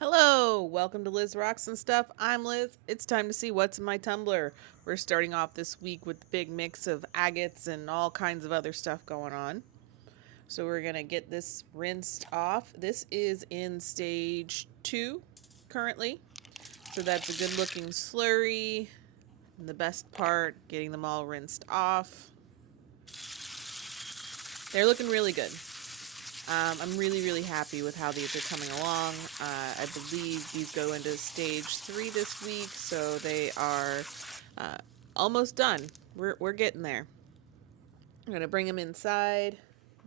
Hello, welcome to Liz Rocks and Stuff. I'm Liz. It's time to see what's in my tumbler. We're starting off this week with the big mix of agates and all kinds of other stuff going on. So we're going to get this rinsed off. This is in stage 2 currently. So that's a good looking slurry. And the best part, getting them all rinsed off. They're looking really good. I'm really happy with how these are coming along. I believe these go into stage 3 this week, so they are uh, almost done. We're getting there. I'm going to bring them inside,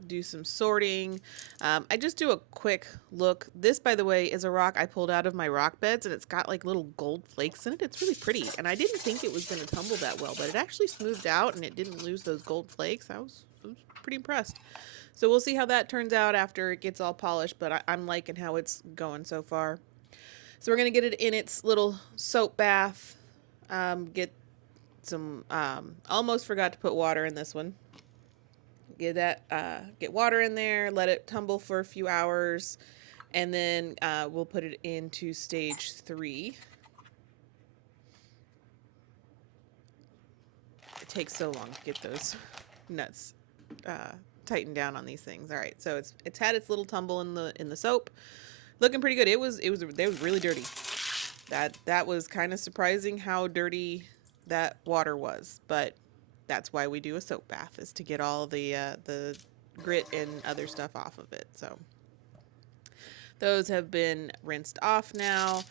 do some sorting. I just do a quick look. This, by the way, is a rock I pulled out of my rock beds, and it's got like little gold flakes in it. It's really pretty, and I didn't think it was going to tumble that well, but it actually smoothed out, and it didn't lose those gold flakes. I was pretty impressed. So we'll see how that turns out after it gets all polished, but I'm liking how it's going so far. So we're going to get it in its little soap bath. Get some, almost forgot to put water in this one. Get water in there, let it tumble for a few hours, and then we'll put it into stage 3. It takes so long to get those nuts tightened down on these things. All right, so it's had its little tumble in the soap, looking pretty good. It was really dirty. That was kind of surprising how dirty that water was, but that's why we do a soap bath, is to get all the grit and other stuff off of it. So those have been rinsed off now.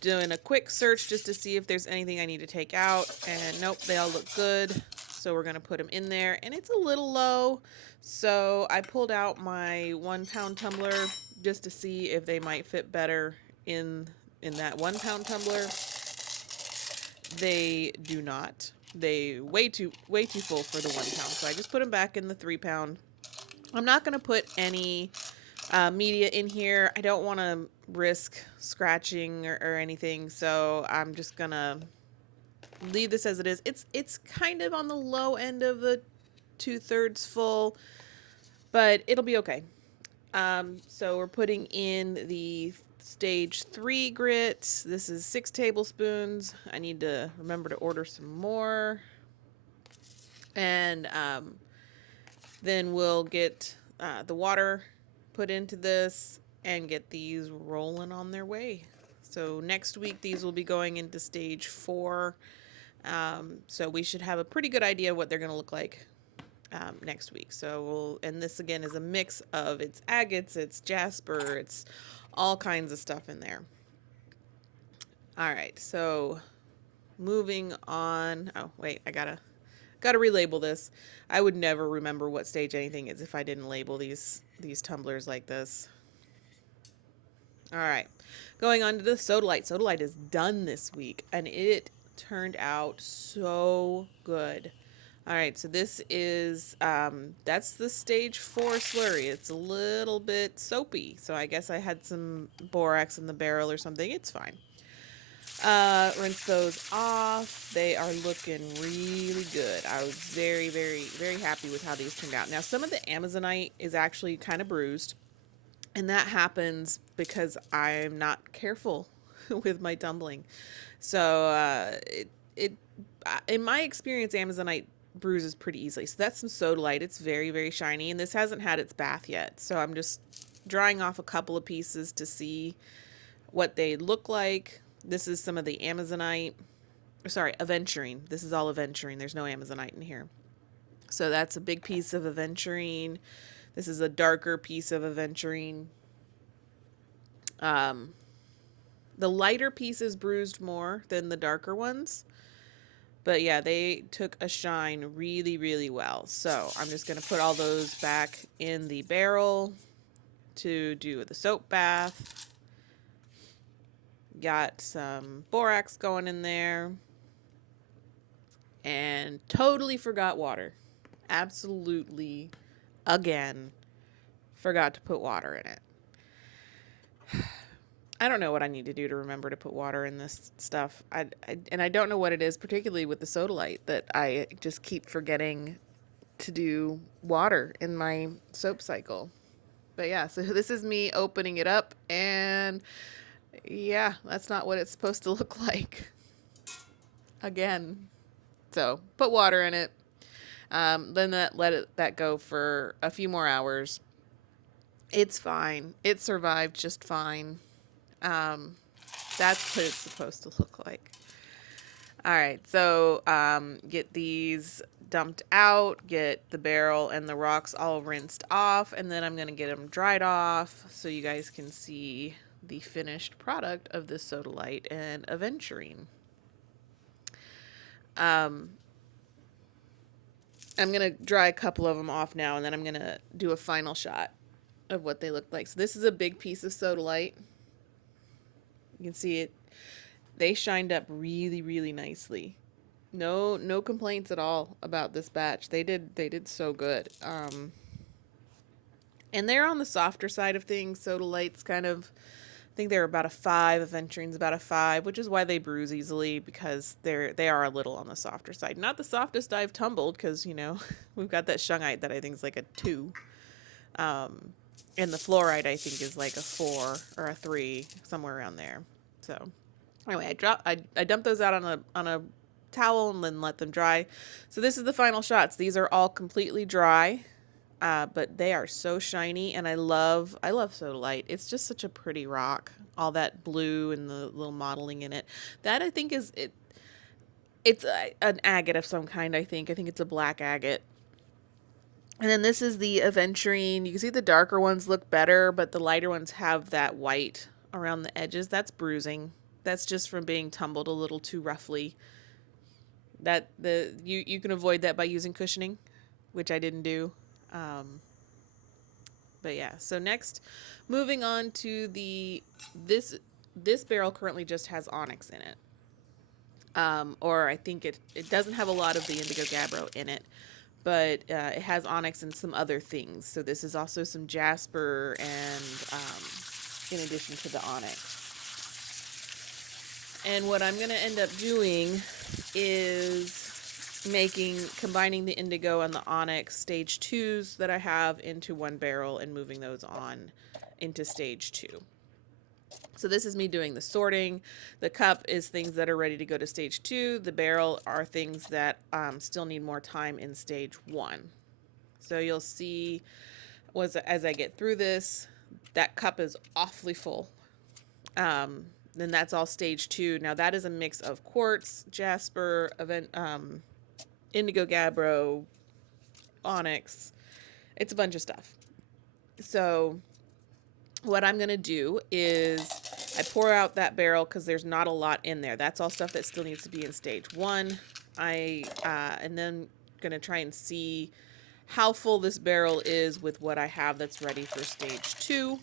Doing a quick search just to see if there's anything I need to take out, and nope, they all look good. So we're going to put them in there, and it's a little low, so I pulled out my 1 pound tumbler just to see if they might fit better in that 1 pound tumbler. They do not. They way too full for the 1 pound, so I just put them back in the 3 pound. I'm not going to put any media in here. I don't want to risk scratching or anything, so I'm just going to leave this as it is. It's kind of on the low end of the 2/3 full, but it'll be okay. So we're putting in the stage 3 grit. This is 6 tablespoons. I need to remember to order some more. And then we'll get the water put into this and get these rolling on their way. So next week, these will be going into stage 4. So we should have a pretty good idea what they're going to look like next week. So and this again is a mix of it's agates, it's jasper, it's all kinds of stuff in there. All right, so moving on. Oh wait, I gotta relabel this. I would never remember what stage anything is if I didn't label these tumblers like this. All right, going on to the Sodalite. Sodalite is done this week, and it turned out so good. All right, so this is, that's the stage 4 slurry. It's a little bit soapy, so I guess I had some borax in the barrel or something. It's fine. Rinse those off. They are looking really good. I was very happy with how these turned out. Now, some of the Amazonite is actually kind of bruised, and that happens because I'm not careful with my tumbling. So, in my experience, Amazonite bruises pretty easily. So that's some Sodalite. It's very shiny, and this hasn't had its bath yet. So I'm just drying off a couple of pieces to see what they look like. This is some of the Amazonite. Sorry, aventurine. This is all aventurine. There's no Amazonite in here. So that's a big piece of aventurine. This is a darker piece of aventurine. The lighter pieces bruised more than the darker ones. But yeah, they took a shine really well. So I'm just going to put all those back in the barrel to do the soap bath. Got some borax going in there. And totally forgot water. Absolutely, again, forgot to put water in it. I don't know what I need to do to remember to put water in this stuff. And I don't know what it is, particularly with the Sodalite, that I just keep forgetting to do water in my soap cycle. But yeah, so this is me opening it up, and Yeah, that's not what it's supposed to look like. Again. So put water in it. Then that go for a few more hours. It's fine. It survived just fine. Um, that's what it's supposed to look like. All right, so get these dumped out, get the barrel and the rocks all rinsed off, and then I'm going to get them dried off so you guys can see the finished product of this Sodalite and aventurine. I'm going to dry a couple of them off now, and then I'm going to do a final shot of what they look like. So this is a big piece of Sodalite. You can see it. They shined up really, really nicely. No complaints at all about this batch. They did so good. And they're on the softer side of things. Sodalite's kind of, I think they're about a 5. Aventurine's about a 5, which is why they bruise easily, because they are a little on the softer side. Not the softest I've tumbled, because we've got that shungite that I think is like a 2. And the fluorite I think is like a 4 or a 3, somewhere around there. So anyway, I dumped those out on a towel and then let them dry. So this is the final shots. These are all completely dry, but they are so shiny, and I love Sodalite. It's just such a pretty rock. All that blue and the little modeling in it. That I think is it. It's an agate of some kind. I think it's a black agate. And then this is the aventurine. You can see the darker ones look better, but the lighter ones have that white around the edges. That's bruising. That's just from being tumbled a little too roughly. You can avoid that by using cushioning, which I didn't do. But yeah, so next, moving on to this barrel currently just has Onyx in it. Or I think it doesn't have a lot of the Indigo Gabbro in it, but it has Onyx and some other things. So this is also some Jasper and in addition to the Onyx. And what I'm going to end up doing is combining the Indigo and the Onyx stage 2s that I have into one barrel and moving those on into stage 2. So this is me doing the sorting. The cup is things that are ready to go to stage 2. The barrel are things that still need more time in stage 1. So you'll see as I get through this, that cup is awfully full. Then that's all stage 2. Now that is a mix of quartz, jasper, Indigo Gabbro, Onyx. It's a bunch of stuff. So what I'm going to do is I pour out that barrel because there's not a lot in there. That's all stuff that still needs to be in stage 1. And then going to try and see how full this barrel is with what I have that's ready for stage 2.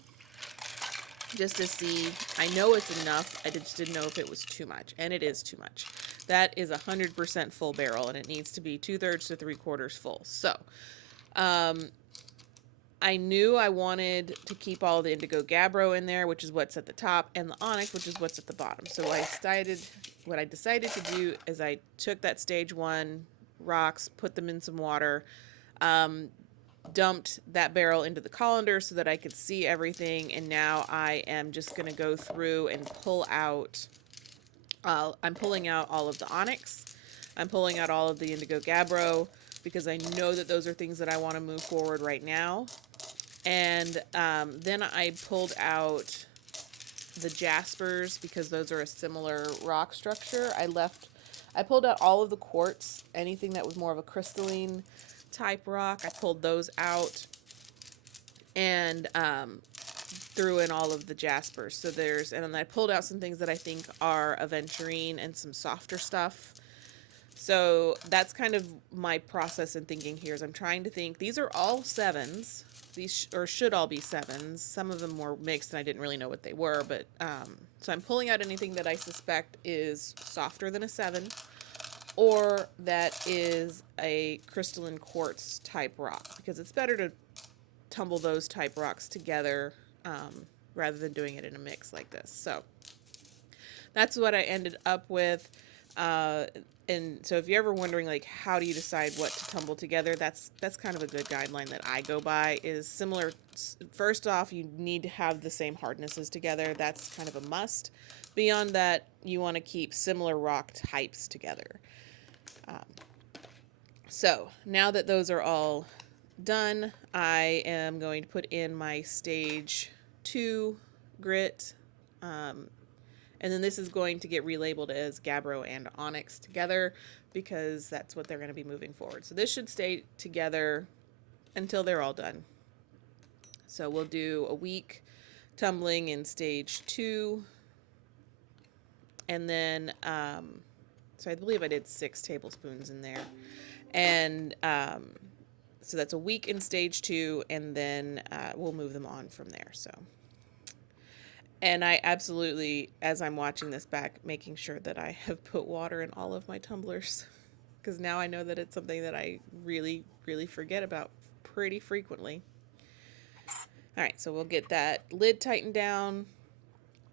Just to see. I know it's enough. I just didn't know if it was too much. And it is too much. That is 100% full barrel, and it needs to be 2/3 to 3/4 full. So, I knew I wanted to keep all the Indigo Gabbro in there, which is what's at the top, and the Onyx, which is what's at the bottom. So what I decided to do is I took that stage 1 rocks, put them in some water, dumped that barrel into the colander so that I could see everything, and now I am just going to go through and pull out, I'm pulling out all of the Onyx, I'm pulling out all of the Indigo Gabbro, because I know that those are things that I want to move forward right now. And then I pulled out the Jaspers, because those are a similar rock structure. I pulled out all of the quartz, anything that was more of a crystalline type rock. I pulled those out and threw in all of the Jaspers. And then I pulled out some things that I think are aventurine and some softer stuff. So that's kind of my process in thinking here, is I'm trying to think. These are all 7s. These should all be 7s. Some of them were mixed and I didn't really know what they were, but so I'm pulling out anything that I suspect is softer than a 7, or that is a crystalline quartz type rock, because it's better to tumble those type rocks together rather than doing it in a mix like this. So that's what I ended up with. Uh, and so if you're ever wondering like how do you decide what to tumble together, that's kind of a good guideline that I go by is similar. First off, you need to have the same hardnesses together. That's kind of a must. Beyond that, you want to keep similar rock types together. Um, so now that those are all done, I am going to put in my stage 2 grit. And then this is going to get relabeled as Gabbro and Onyx together because that's what they're going to be moving forward. So this should stay together until they're all done. So we'll do a week tumbling in stage 2. And then, so I believe I did 6 tablespoons in there. And so that's a week in stage 2, and then we'll move them on from there. So. And I absolutely, as I'm watching this back, making sure that I have put water in all of my tumblers. Because now I know that it's something that I really, really forget about pretty frequently. Alright, so we'll get that lid tightened down.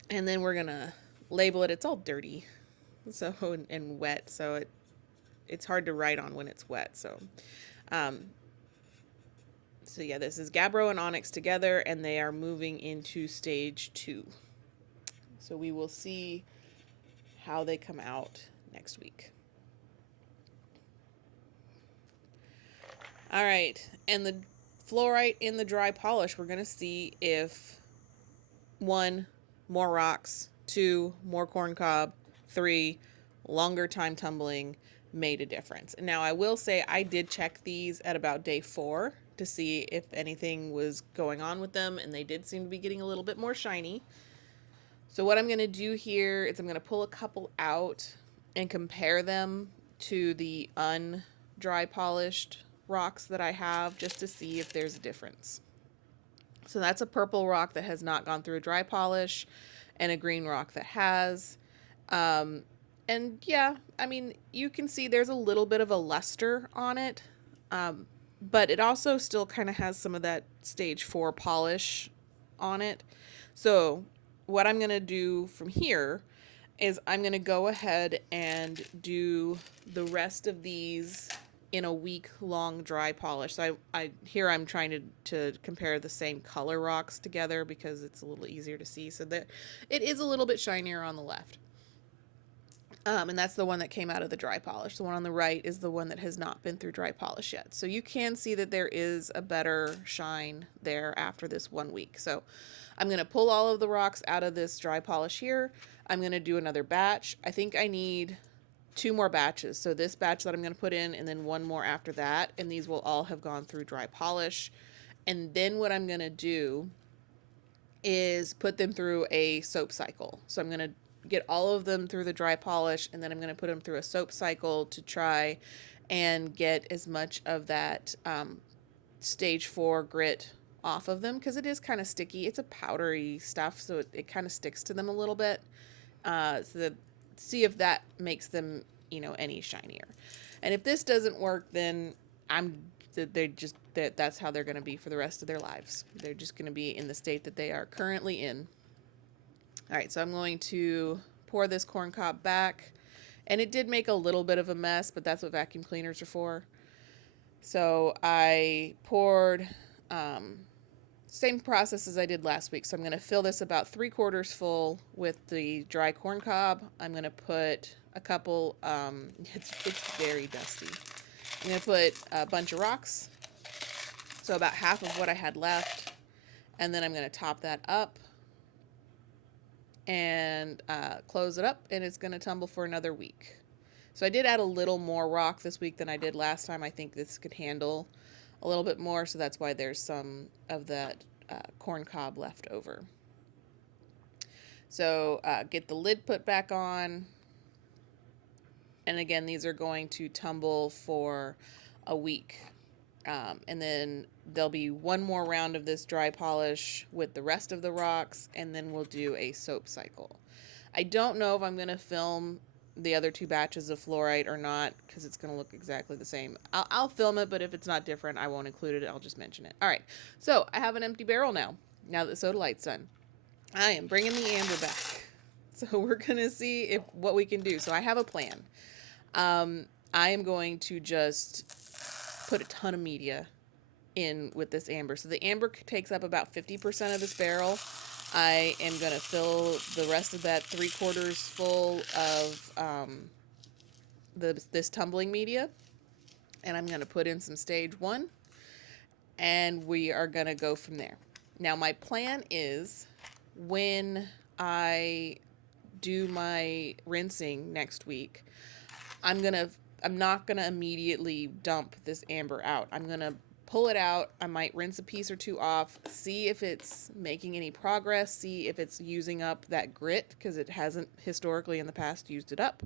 And then we're going to label it. It's all dirty and wet, so it's hard to write on when it's wet. So yeah, this is Gabbro and Onyx together, and they are moving into stage 2. So we will see how they come out next week. All right, and the fluorite in the dry polish, we're going to see if 1, more rocks, 2, more corn cob, 3, longer time tumbling made a difference. And now I will say I did check these at about day 4 to see if anything was going on with them, and they did seem to be getting a little bit more shiny. So what I'm going to do here is I'm going to pull a couple out and compare them to the undry polished rocks that I have just to see if there's a difference. So that's a purple rock that has not gone through a dry polish and a green rock that has. And yeah, I mean, you can see there's a little bit of a luster on it. But it also still kind of has some of that stage 4 polish on it. So what I'm going to do from here is I'm going to go ahead and do the rest of these in a week-long dry polish. So here I'm trying to compare the same color rocks together because it's a little easier to see. So that it is a little bit shinier on the left. And that's the one that came out of the dry polish. The one on the right is the one that has not been through dry polish yet. So you can see that there is a better shine there after this 1 week. So I'm going to pull all of the rocks out of this dry polish here. I'm going to do another batch. I think I need 2 more batches. So this batch that I'm going to put in and then 1 more after that. And these will all have gone through dry polish. And then what I'm going to do is put them through a soap cycle. So I'm going to get all of them through the dry polish, and then I'm going to put them through a soap cycle to try and get as much of that stage 4 grit off of them, because it is kind of sticky. It's a powdery stuff, so it kind of sticks to them a little bit. So see if that makes them, any shinier. And if this doesn't work, then that's how they're going to be for the rest of their lives. They're just going to be in the state that they are currently in. All right, so I'm going to pour this corn cob back, and it did make a little bit of a mess, but that's what vacuum cleaners are for. So I poured, same process as I did last week. So I'm going to fill this about 3/4 full with the dry corn cob. I'm going to put a couple, it's very dusty. I'm going to put a bunch of rocks, so about half of what I had left, and then I'm going to top that up and close it up, and it's going to tumble for another week. So I did add a little more rock this week than I did last time. I think this could handle a little bit more, so that's why there's some of that corn cob left over. So get the lid put back on, and again, these are going to tumble for a week. And then there'll be 1 more round of this dry polish with the rest of the rocks, and then we'll do a soap cycle. I don't know if I'm going to film the other 2 batches of fluorite or not, because it's going to look exactly the same. I'll film it, but if it's not different, I won't include it. I'll just mention it. All right, so I have an empty barrel now that Sodalite's done. I am bringing the amber back. So we're going to see what we can do. So I have a plan. I am going to just put a ton of media in with this amber. So the amber takes up about 50% of this barrel. I am going to fill the rest of that 3/4 full of this tumbling media. And I'm going to put in some stage 1. And we are going to go from there. Now my plan is when I do my rinsing next week, I'm not gonna immediately dump this amber out. I'm gonna pull it out. I might rinse a piece or two off, see if it's making any progress, see if it's using up that grit, because it hasn't historically in the past used it up.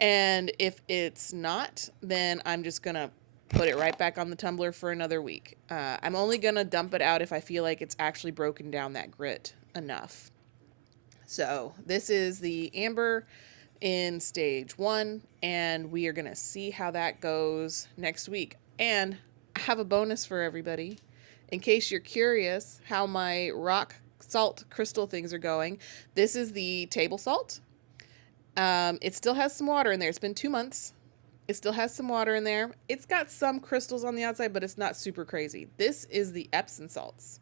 And if it's not, then I'm just gonna put it right back on the tumbler for another week. I'm only gonna dump it out if I feel like it's actually broken down that grit enough. So this is the amber in stage 1, and we are going to see how that goes next week. And I have a bonus for everybody. In case you're curious how my rock salt crystal things are going, this is the table salt. It still has some water in there. It's been 2 months. It still has some water in there. It's got some crystals on the outside, but it's not super crazy. This is the Epsom salts.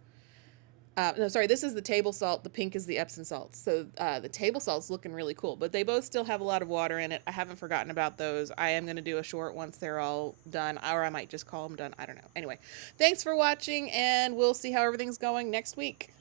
No, sorry, this is the table salt. The pink is the Epsom salts. So the table salt's looking really cool, but they both still have a lot of water in it. I haven't forgotten about those. I am going to do a short once they're all done, or I might just call them done. I don't know. Anyway, thanks for watching, and we'll see how everything's going next week.